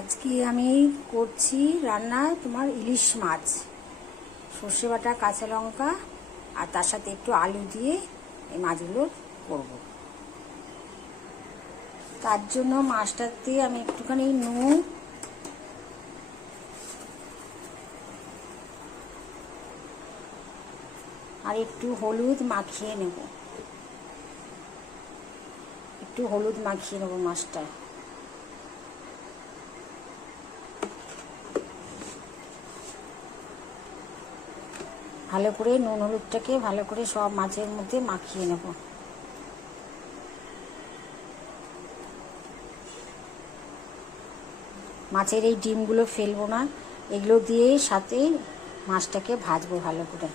আজকে আমি করছি রান্না তোমার ইলিশ মাছ, সর্ষে বাটা, কাঁচা লঙ্কা আর তার সাথে একটু আলু দিয়ে এই মাছগুলো করব। তার জন্য মাছটাতে আমি একটুখানি নুন আর একটু হলুদ মাখিয়ে নেব, মাছটা। ভালো করে নুন হলুদটাকে ভালো করে সব মাছের মধ্যে মাখিয়ে নেব। মাছের এই ডিমগুলো ফেলবো না, এগুলো দিয়েই সাথে মাছটাকে ভাজবো ভালো করে।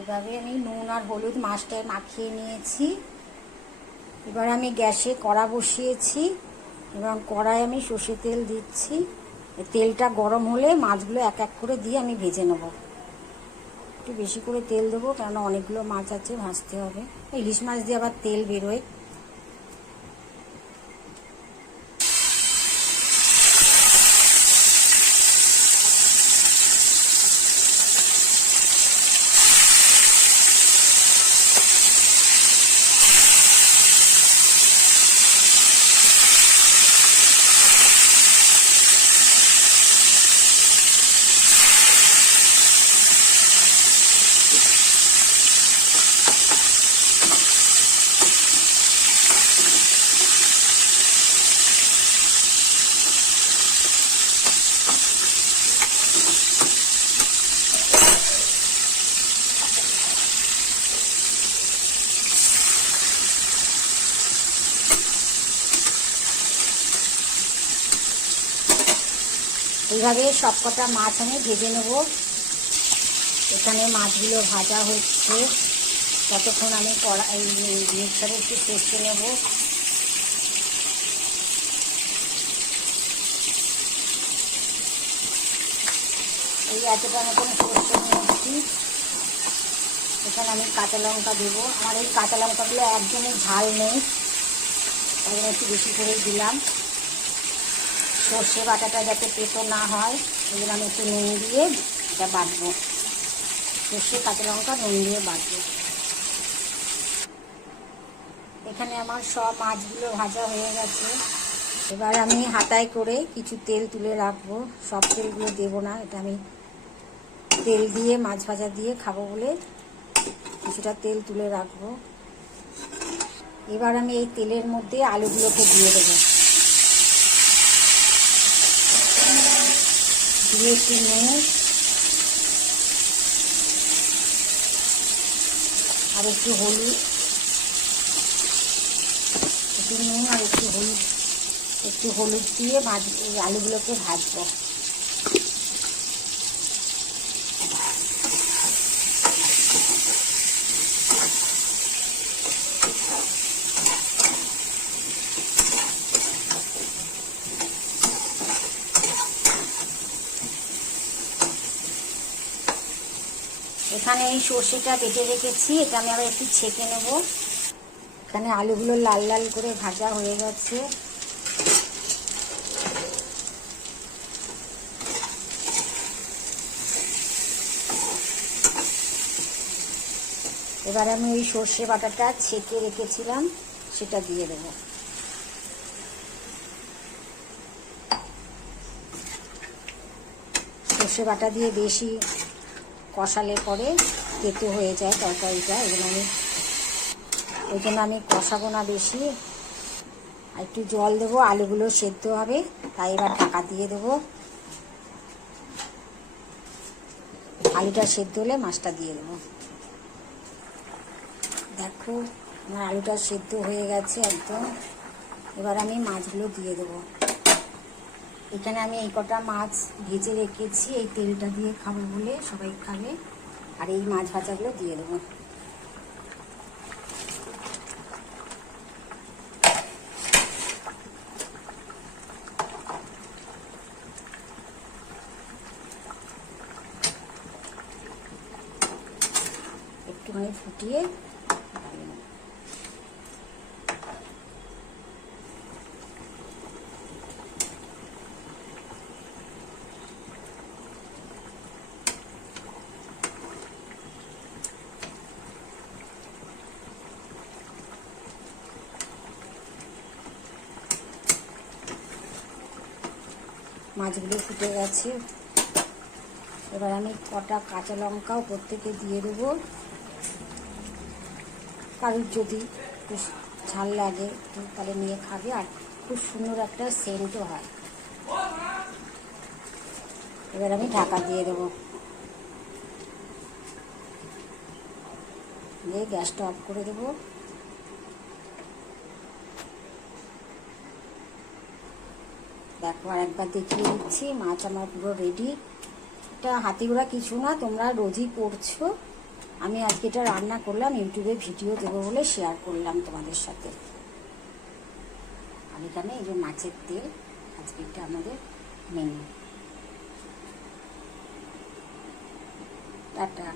এভাবে আমি নুন আর হলুদ মাছটায় মাখিয়ে নিয়েছি। এবার আমি গ্যাসে কড়া বসিয়েছি এবং কড়ায় আমি সর্ষের তেল দিচ্ছি। তেলটা গরম হলে মাছগুলো এক এক করে দিয়ে আমি ভেজে নেব। একটু বেশি করে তেল দেবো, কেননা অনেকগুলো মাছ আছে, ভাজতে হবে। ইলিশ মাছ দিয়ে আবার তেল বেরোয়। এইভাবে সবকটা মাছ আমি ভেজে নেব। এখানে মাছগুলো ভাজা হচ্ছে, ততক্ষণ আমি মিক্সারে একটু কষে নেব। এই এতটা মতন কষে নিয়েছি। এখানে আমি কাঁচা লঙ্কা দেবো। আমার এই কাঁচা লঙ্কাগুলো একদমই ঝাল নেই, তাই জন্য একটু বেশি করেই দিলাম। সর্ষে বাটাটা যাতে পেটো না হয়, ওই জন্য আমি একটু নুন দিয়ে এটা বাটবো। সর্ষে, কাঁচা লঙ্কা, নুন দিয়ে বাটবো। এখানে আমার সব মাছগুলো ভাজা হয়ে গেছে। এবার আমি হাতায় করে কিছু তেল তুলে রাখবো। সব তেলগুলো দেবো না, এটা আমি তেল দিয়ে মাছ ভাজা দিয়ে খাবো বলে কিছুটা তেল তুলে রাখবো। এবার আমি এই তেলের মধ্যে আলুগুলোকে দিয়ে দেবো। দিয়ে একটু নুন আর একটু হলুদ, একটু হলুদ দিয়ে এই আলুগুলোকে ভাজবো। এখানে এই সর্ষেটা বেটে রেখেছি, এটা আমি আবার একটু ছেঁকে নেব। এখানে আলুগুলো লাল লাল করে ভাজা হয়ে গেছে। এবার আমি ওই সর্ষে বাটাটা ছেঁকে রেখেছিলাম সেটা দিয়ে দেব। সর্ষে বাটা দিয়ে বেশি কষালে পরে তেতো হয়ে যায় তরকারিটা, ওই জন্য আমি কষাবো না বেশি। আর একটু জল দেবো, আলুগুলো সেদ্ধ হবে, তাই এবার ঢাকা দিয়ে দেবো। আলুটা সেদ্ধ হলে মাছটা দিয়ে দেবো। দেখো আমার আলুটা সেদ্ধ হয়ে গেছে একদম। এবার আমি মাছগুলো দিয়ে দেবো। এখানে আমি এই কটা মাছ ভেজে রেখেছি, এই তেলটা দিয়ে খাবো বলে, সবাই খাবে। আর এই মাছ ভাজাগুলো দিয়ে দেবো। একটুখানি ফুটিয়ে মাছগুলো ফুটে গেছে। এবার আমি কটা কাঁচা লঙ্কাও উপর থেকে দিয়ে দেবো। কারোর যদি একটু ঝাল লাগে তাহলে নিয়ে খাবে, আর খুব সুন্দর একটা সেন্টও হয়। এবার আমি ঢাকা দিয়ে দেবো, দিয়ে গ্যাসটা অফ করে দেবো। দেখো আর একবার দেখিয়ে দিচ্ছি, মাছ আমার পুরো রেডি। এটা হাতে গোড়া কিছু না, তোমরা রোজই করছো। আমি আজকে এটা রান্না করলাম, ইউটিউবে ভিডিও দেবো বলে শেয়ার করলাম তোমাদের সাথে। আর এখানে এই যে মাছের তেল, আজকে এটা আমাদের মেনু। টাটা।